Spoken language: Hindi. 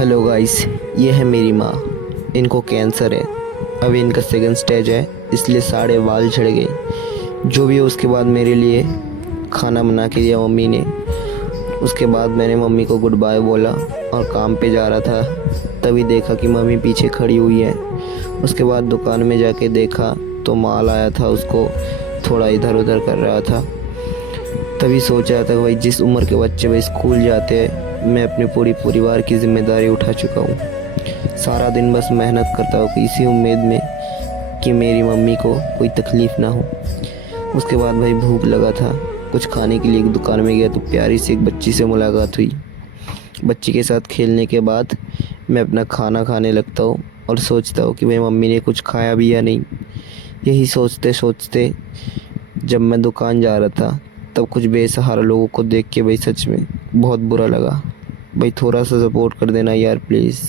हेलो गाइस, ये है मेरी माँ। इनको कैंसर है। अभी इनका सेकंड स्टेज है, इसलिए सारे बाल झड़ गए। जो भी है उसके बाद मेरे लिए खाना बना के दिया मम्मी ने। उसके बाद मैंने मम्मी को गुड बाय बोला और काम पे जा रहा था, तभी देखा कि मम्मी पीछे खड़ी हुई है। उसके बाद दुकान में जाके देखा तो माल आया था, उसको थोड़ा इधर उधर कर रहा था। तभी सोचा था भाई, जिस उम्र के बच्चे भाई स्कूल जाते हैं, मैं अपने पूरी परिवार की जिम्मेदारी उठा चुका हूँ। सारा दिन बस मेहनत करता हूँ इसी उम्मीद में कि मेरी मम्मी को कोई तकलीफ़ ना हो। उसके बाद भाई भूख लगा था, कुछ खाने के लिए एक दुकान में गया तो प्यारी सी एक बच्ची से मुलाकात हुई। बच्ची के साथ खेलने के बाद मैं अपना खाना खाने लगता हूँ और सोचता हूँ कि भाई मम्मी ने कुछ खाया भी या नहीं। यही सोचते सोचते जब मैं दुकान जा रहा था, तब कुछ बेसहारा लोगों को देख के भाई सच में बहुत बुरा लगा। भाई थोड़ा सा सपोर्ट कर देना यार, प्लीज़।